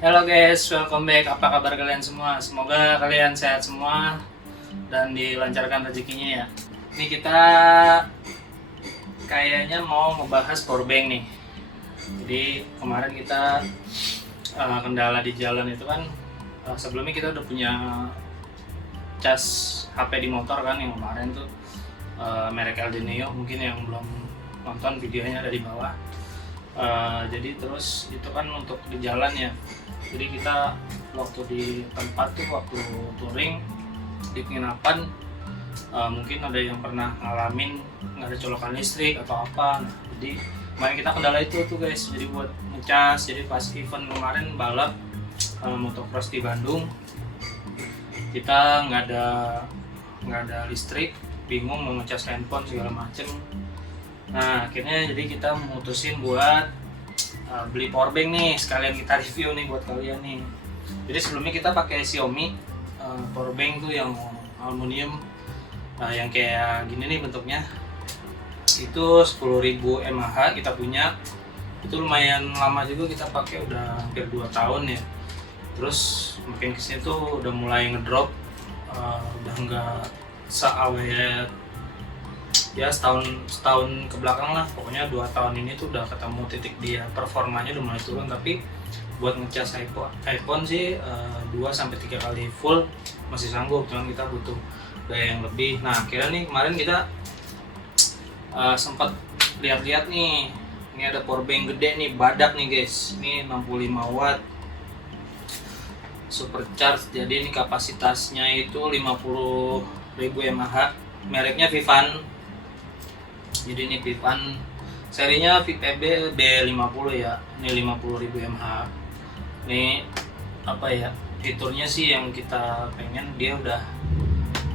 Halo guys, welcome back. Apa kabar kalian semua? Semoga kalian sehat semua dan dilancarkan rezekinya ya. Ini kita kayaknya mau ngebahas powerbank nih. Jadi kemarin kita kendala di jalan itu kan, sebelumnya kita udah punya cas HP di motor kan yang kemarin tuh, merek LD Neo, mungkin yang belum nonton videonya ada di bawah. Jadi terus itu kan untuk di jalan ya, jadi kita waktu di tempat tuh, waktu touring di penginapan, mungkin ada yang pernah ngalamin nggak ada colokan listrik atau apa. Nah, jadi kemarin kita kendala itu tuh guys, jadi buat ngecas. Jadi pas event kemarin balap motocross di Bandung, kita nggak ada listrik, bingung mau ngecas handphone segala macem. Nah akhirnya jadi kita memutusin buat beli powerbank nih, sekalian kita review nih buat kalian nih. Jadi sebelumnya kita pakai Xiaomi powerbank tuh yang aluminium, yang kayak gini nih bentuknya. Itu 10.000 mAh kita punya. Itu lumayan lama juga kita pakai, udah hampir 2 tahun ya. Terus makin kesini tuh udah mulai ngedrop, udah nggak seawet ya, setahun ke belakang lah, pokoknya 2 tahun ini tuh udah ketemu titik dia, performanya udah mulai turun. Tapi buat ngecas iPhone sih 2-3 kali full masih sanggup, cuman kita butuh daya yang lebih. Nah akhirnya nih kemarin kita sempat lihat-lihat nih, ini ada powerbank gede nih, badak nih guys, ini 65 watt supercharge. Jadi ini kapasitasnya itu 50.000 mAh, mereknya Vivan. Jadi ini Vivan, serinya VPB B50 ya. Ini 50.000 mAh. Ini apa ya, fiturnya sih yang kita pengen, dia udah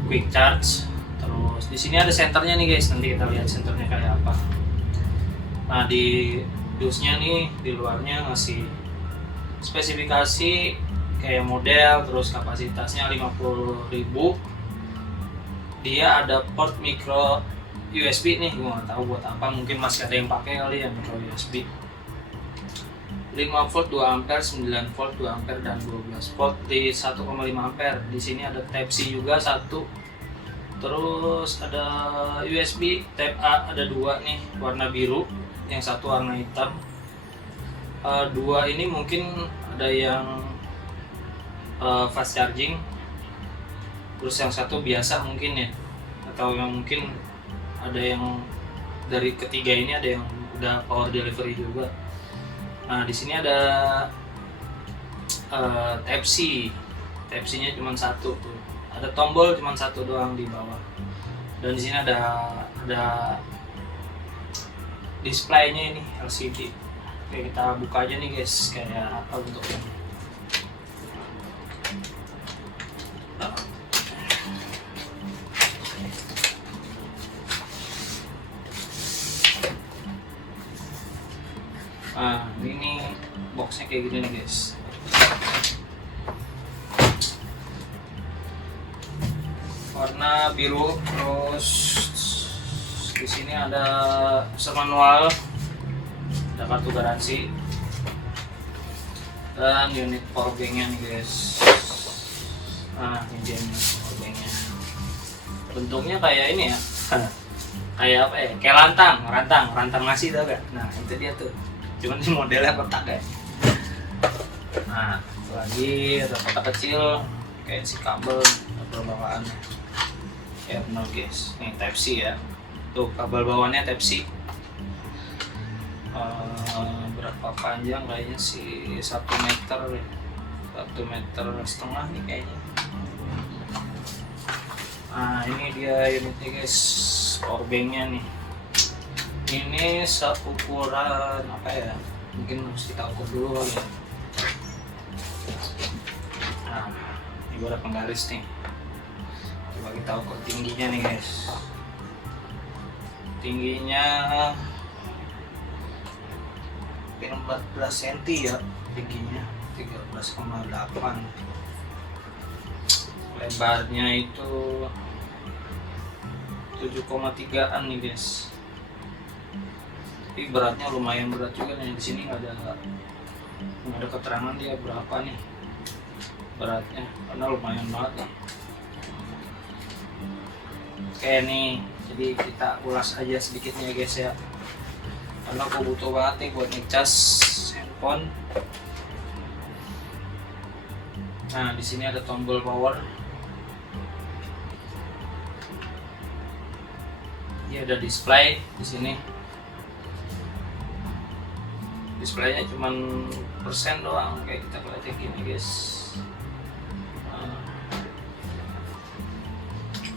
quick charge. Terus di sini ada senternya nih guys, nanti kita lihat senternya kayak apa. Nah di dusnya nih, di luarnya ngasih spesifikasi kayak model, terus kapasitasnya 50.000. Dia ada port micro USB nih, gue nggak tahu buat apa, mungkin masih ada yang pakai kali ya micro USB. 5 volt 2 ampere, 9 volt 2 ampere, dan 12 volt di 1,5 ampere. Di sini ada Type C juga satu. Terus ada USB Type A, ada 2 nih, warna biru, yang satu warna hitam. 2 ini mungkin ada yang fast charging, terus yang satu biasa mungkin ya, atau yang mungkin ada yang dari ketiga ini ada yang udah power delivery juga. Nah di sini ada Type C, Type C-nya cuma satu tuh, ada tombol cuma satu doang di bawah. Dan di sini ada displaynya ini LCD. Oke, kita buka aja nih guys, kayak apa bentuknya. Nah ini boxnya kayak gini nih guys. Warna biru. Terus di sini ada user manual, ada kartu garansi, dan unit powerbanknya nih guys. Nah ini dia powerbanknya, bentuknya kayak ini ya, kayak apa ya, kayak rantang nasi tau gak? Nah itu dia tuh, cuman ini modelnya kotak ya. Nah lagi ada kotak kecil kayak si kabel bawaannya ya, benar guys, ini Type C ya. Tuh kabel bawaannya Type C. Berapa panjang, kayaknya sih 1 meter ya, 1,5 meter nih kayaknya. Nah ini dia unitnya guys, powerbanknya nih. Ini seukuran apa ya, mungkin harus kita ukur dulu ya. Nah ini gue ada penggaris nih, coba kita ukur tingginya nih guys. Tingginya 14 cm ya, tingginya 13,8. Lebarnya itu 7,3an nih guys. Tapi beratnya lumayan berat juga nih. Di sini ada ada keterangan dia berapa nih beratnya, karena lumayan banget nih. Oke nih, jadi kita ulas aja sedikitnya guys ya, karena aku butuh banget nih buat ngecas handphone. Nah, di sini ada tombol power. Ini ada display di sini. Displaynya cuman persen doang, kayak kita lihat gini guys.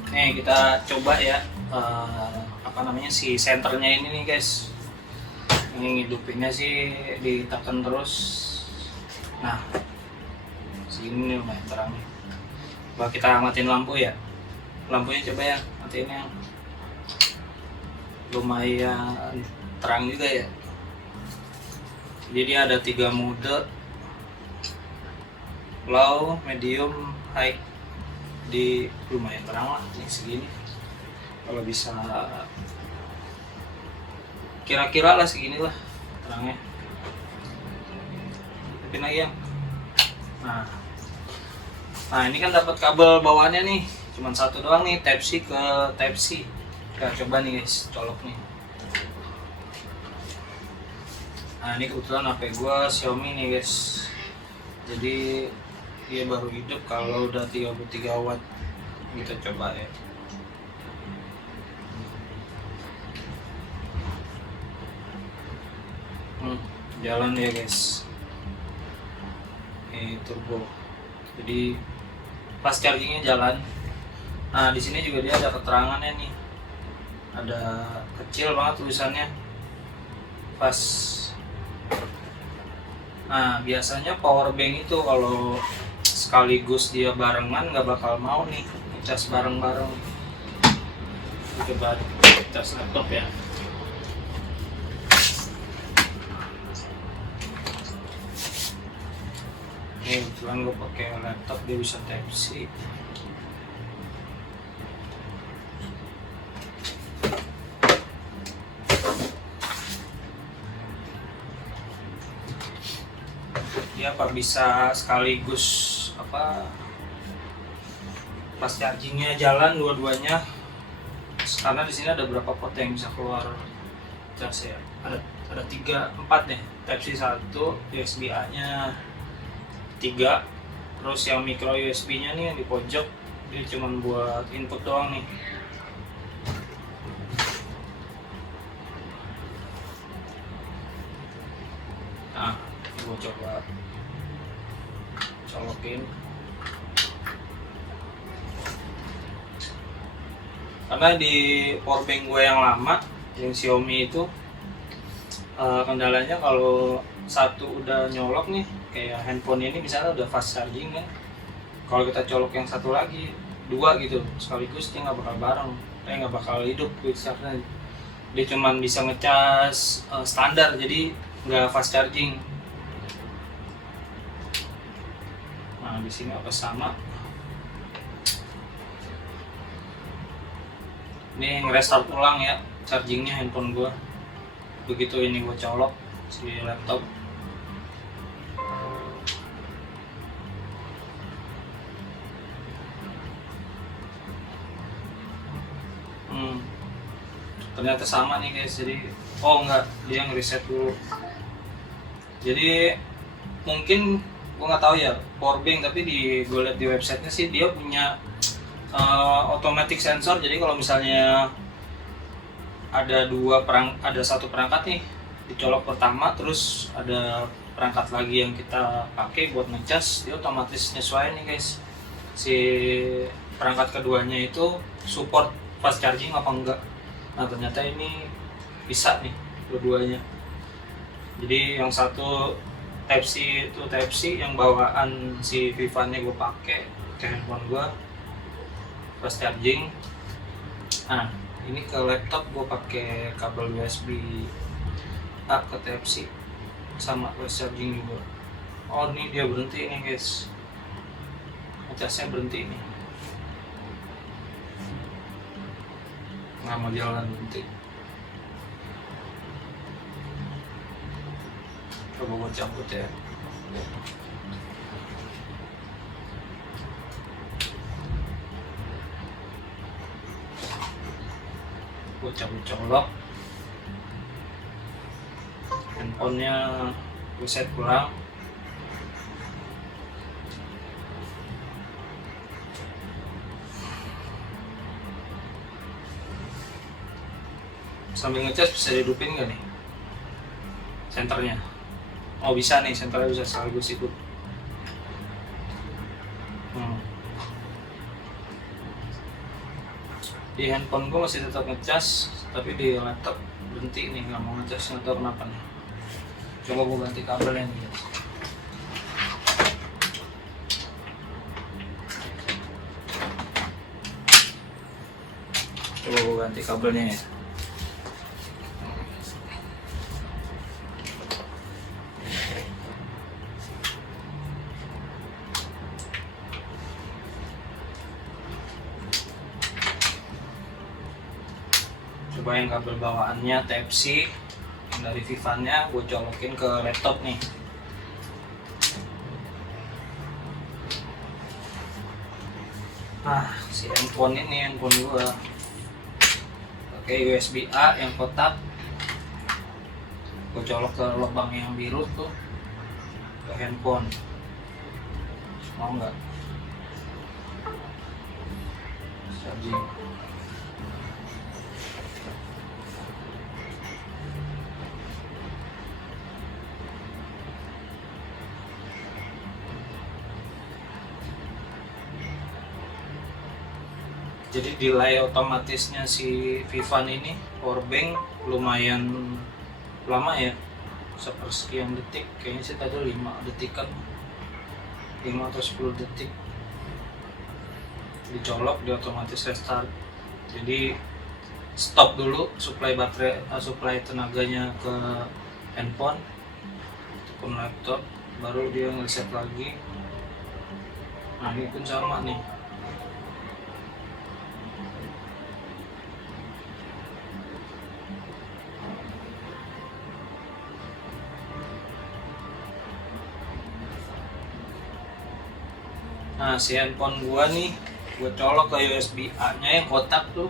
Nih kita coba ya, apa namanya, si senternya ini nih guys. Ini ngidupinnya sih ditekan terus. Nah, segini nih lumayan terang nih. Coba kita matiin lampu ya. Lampunya coba ya, matiin yang lumayan terang juga ya. Jadi dia ada 3 mode, low, medium, high. Di lumayan terang lah nih segini. Kalau bisa kira-kira lah segini lah terangnya. Hidupin lagi ya. Nah ini kan dapat kabel bawaannya nih, cuman satu doang nih, Type C ke Type C. Kita coba nih guys, colok nih. Nah ini kebetulan HP gua Xiaomi nih guys, jadi dia baru hidup kalau udah 33 watt. Kita coba ya. Jalan ya guys. Ini turbo. Jadi pas chargingnya jalan. Nah di sini juga dia ada keterangannya nih. Ada kecil banget tulisannya. Fast. Nah biasanya power bank itu kalau sekaligus dia barengan nggak bakal mau nih ngecas bareng-bareng. Coba cas laptop ya. Ini kebetulan gue pakai laptop, dia bisa Type C. Dia apa bisa sekaligus apa pas chargingnya jalan dua-duanya, karena di sini ada berapa port yang bisa keluar cas ya. Ada 3, 4 nih, Type C 1, USB A nya 3, terus yang micro USB nya nih yang di pojok dia cuma buat input doang nih. Nah gue coba colokin, karena di powerbank gue yang lama yang Xiaomi itu kendalanya kalau satu udah nyolok nih, kayak handphone ini misalnya udah fast charging kan, kalau kita colok yang satu lagi 2 gitu sekaligus, dia nggak bakal bareng, nggak bakal hidup quick charge-nya. Dia cuman bisa ngecas standar, jadi nggak fast charging. Nah di sini apa sama? Ini nge-restart ulang ya chargingnya handphone gua. Begitu ini gua colok si laptop. Ternyata sama nih guys, jadi enggak, dia nge-reset dulu. Jadi mungkin gue nggak tahu ya powerbank, tapi gue lihat di websitenya sih dia punya automatic sensor. Jadi kalau misalnya ada satu perangkat nih dicolok pertama, terus ada perangkat lagi yang kita pakai buat ngecas, dia otomatis nyesuaiin nih guys, si perangkat keduanya itu support fast charging apa enggak. Nah ternyata ini bisa nih dua-duanya. Jadi yang satu Type C itu Type C yang bawaan si Vivan-nya gue pakai ke handphone gue fast charging. Nah ini ke laptop gue pakai kabel USB A ke Type C sama fast charging juga. Oh ini dia berhenti nih guys, ngecasnya berhenti nih, nggak mau jalan, berhenti. Coba gue cabut ya. gue cabut colok, handphonenya gue set pulang. Sambil ngecas bisa dihidupin nggak nih senternya? Oh bisa nih, senternya bisa sekaligus ikut. Di handphone gue masih tetap ngecas, tapi di laptop berhenti nih, nggak mau ngecas, nggak tahu kenapa nih. Coba gue ganti kabelnya nih guys. Coba gue ganti kabelnya ya. Coba yang kabel bawaannya Type-C yang dari Vivan-nya gue colokin ke laptop nih. Nah, si handphone gue pakai USB A yang kotak, gue colok ke lubang yang biru tuh ke handphone. Mau nggak? Charging. Jadi delay otomatisnya si Vivan ini powerbank lumayan lama ya, sepersekian detik, kayaknya sih tadi 5 detikan, 5 atau 10 detik dicolok, dia otomatis restart. Jadi stop dulu supply baterai, supply tenaganya ke handphone ataupun laptop, baru dia ngereset lagi. Nah ini pun sama nih. Nah si handphone gua nih, gua colok ke USB A nya yang kotak tuh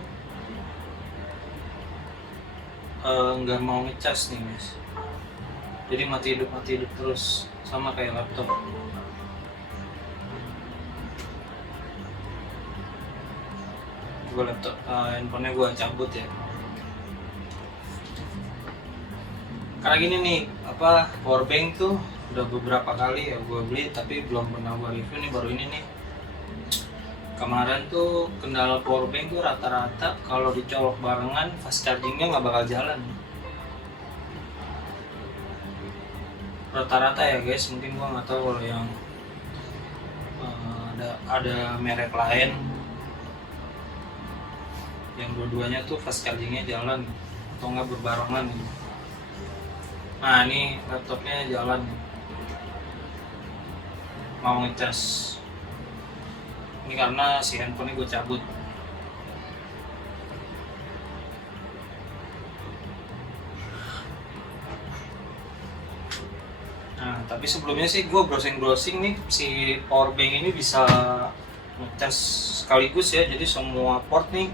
nggak mau ngecas nih guys, jadi mati hidup terus, sama kayak laptop. Gua laptop handphonenya gua cabut ya, karena gini nih, apa, powerbank tuh udah beberapa kali ya gue beli tapi belum pernah gue review nih, baru ini nih. Kemarin tuh kendala powerbank tuh rata-rata kalau dicolok barengan fast chargingnya nggak bakal jalan. Rata-rata ya guys, mungkin gue nggak tahu kalau yang ada merek lain yang dua-duanya tuh fast chargingnya jalan atau nggak berbarengan. Nah ini laptopnya jalan, mau ngecas. Ini karena si handphone gue cabut. Nah tapi sebelumnya sih gue browsing nih, si powerbank ini bisa ngecas sekaligus ya, jadi semua port nih,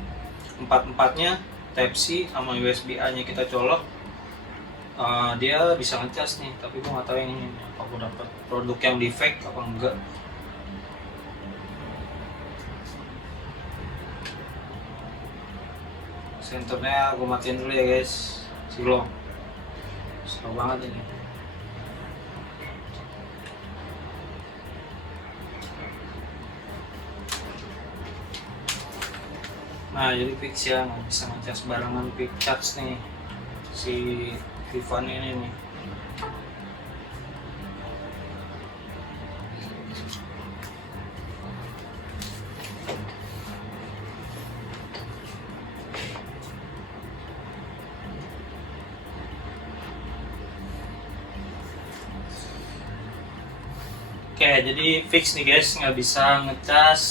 empat-empatnya Type-C sama USB A nya kita colok, dia bisa ngecas nih. Tapi gue nggak tahu yang ini apa gue dapat produk yang defect apa enggak. Senternya gue matiin dulu ya guys, slow banget ini. Nah jadi fix ya, nggak bisa ngecas barengan quick charge nih si Vivan ini nih. Oke, jadi fix nih guys, nggak bisa ngecas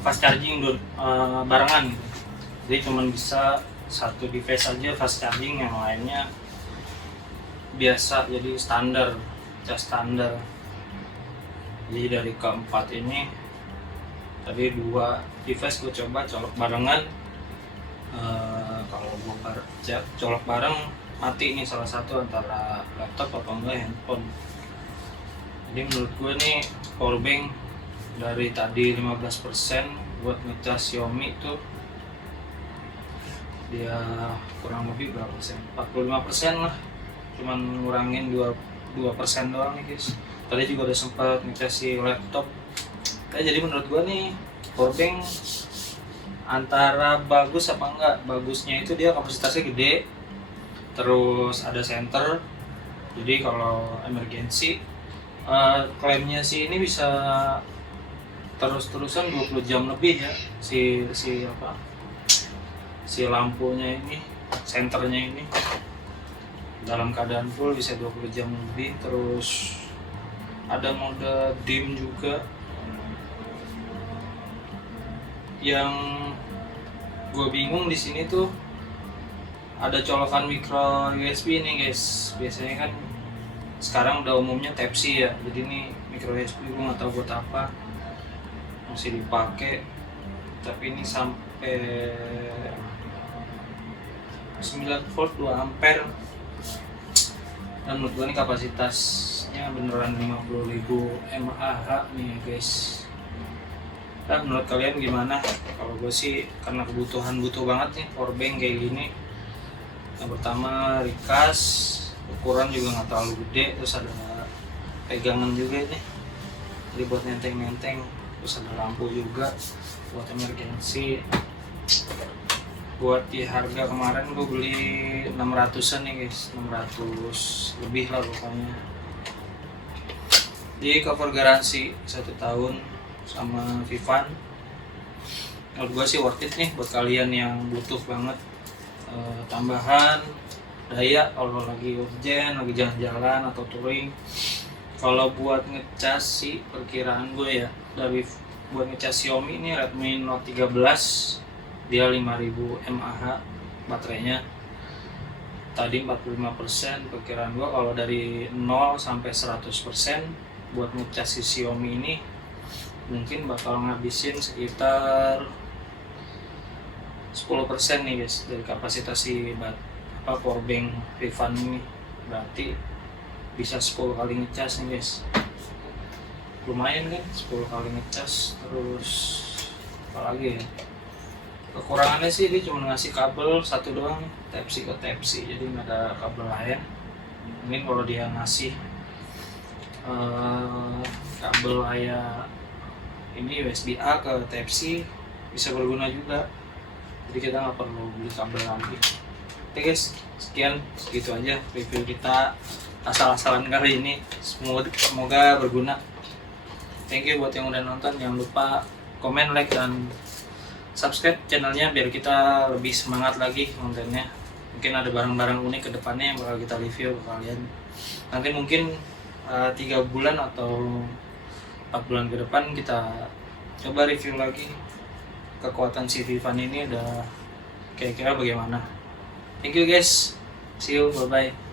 fast charging barengan gitu. Jadi cuma bisa satu device aja fast charging, yang lainnya biasa, jadi standar, cas standar. Jadi dari keempat ini tadi 2 device gue coba colok barengan, Kalau gue colok bareng mati nih salah satu antara laptop atau enggak handphone. Jadi menurut gue nih powerbank dari tadi 15% buat ngecas Xiaomi tuh dia kurang lebih berapa persen? 45% lah, cuman ngurangin 2% doang nih guys. Tadi juga udah sempat ngecas si laptop. Jadi menurut gua nih powerbank antara bagus apa enggak, bagusnya itu dia kapasitasnya gede, terus ada center, jadi kalau emergency klaimnya sih ini bisa terus-terusan 20 jam lebih ya, si lampunya ini, senternya ini dalam keadaan full bisa 20 jam lebih. Terus ada mode dim juga. Yang gue bingung di sini tuh ada colokan micro USB nih guys. Biasanya kan sekarang udah umumnya Type C ya, jadi ini micro USB gue nggak tahu buat apa masih dipakai, tapi ini sampai 9 volt 2 ampere, dan menurut gue ini kapasitasnya beneran 50.000 mAh nih guys. Nah, menurut kalian gimana? Kalau gue sih karena kebutuhan butuh banget nih powerbank kayak gini. Yang pertama ringkas, ukuran juga nggak terlalu gede, terus ada pegangan juga nih, jadi buat nenteng-nenteng, terus ada lampu juga buat emergency. Buat di harga kemarin gue beli 600-an nih guys, 600 lebih lah pokoknya. Di cover garansi 1 tahun sama Vivan. Menurut gue sih worth it nih buat kalian yang butuh banget tambahan daya kalau lagi urgent, lagi jalan-jalan atau touring. Kalau buat ngecas sih perkiraan gue ya, dari buat ngecas Xiaomi ini Redmi Note 13 dia 5000 mAh baterainya. Tadi 45%, perkiraan gua kalau dari 0 sampai 100% buat ngecas si Xiaomi ini mungkin bakal ngabisin sekitar 10% nih guys dari kapasitas si powerbank Vivan ini. Berarti bisa 10 kali ngecas nih guys. Lumayan kan 10 kali ngecas. Terus apa lagi ya? Kekurangannya sih dia cuma ngasih kabel satu doang, Type C ke Type C, jadi nggak ada kabel lain. Mungkin kalau dia ngasih kabel kayak ini USB A ke Type C bisa berguna juga, jadi kita nggak perlu beli kabel lagi. Oke guys, segitu aja review kita asal-asalan kali ini. Semoga berguna. Thank you buat yang udah nonton, jangan lupa komen, like, dan subscribe channelnya biar kita lebih semangat lagi kontennya. Mungkin ada barang-barang unik ke depannya yang bakal kita review ke kalian. Nanti mungkin 3 bulan atau 4 bulan ke depan kita coba review lagi kekuatan si Vivan ini udah kira-kira bagaimana. Thank you guys, see you, bye bye.